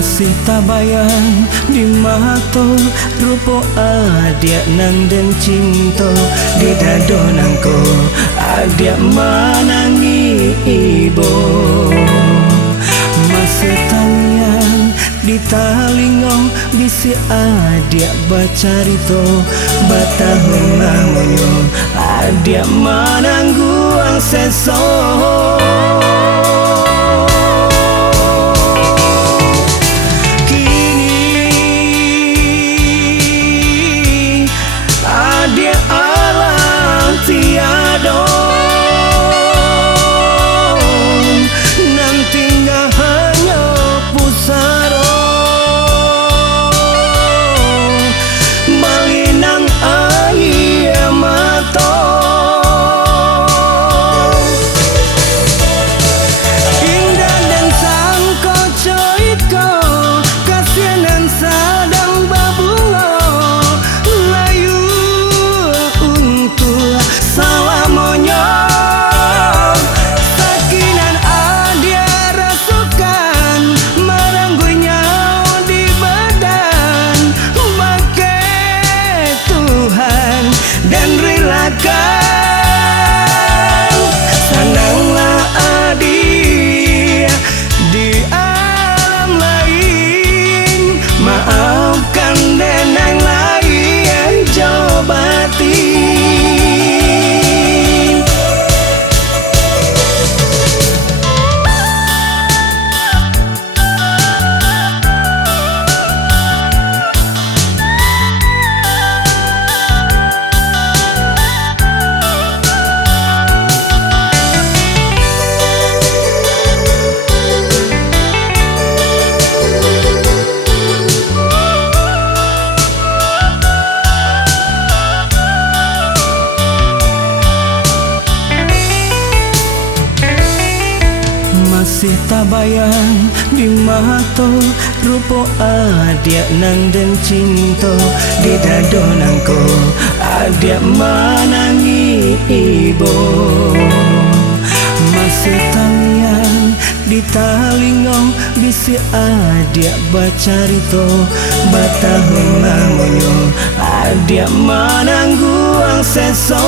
Masih tabayang di mata rupo adia nang den cinta di dadonangko adia manangi ibu. Masih talian di talingong bisi adia bacarito batahun lamunyo adia manangguang seso. Dan relakan senanglah adik di alam lain, maafkan denang lain jobati. Masih tabayang di mata rupo adia nang den cinta di dadonangko adia manangi ibu. Masih talian di talingong bisi adia bacarito batahun lamunyo adia manangguang seso.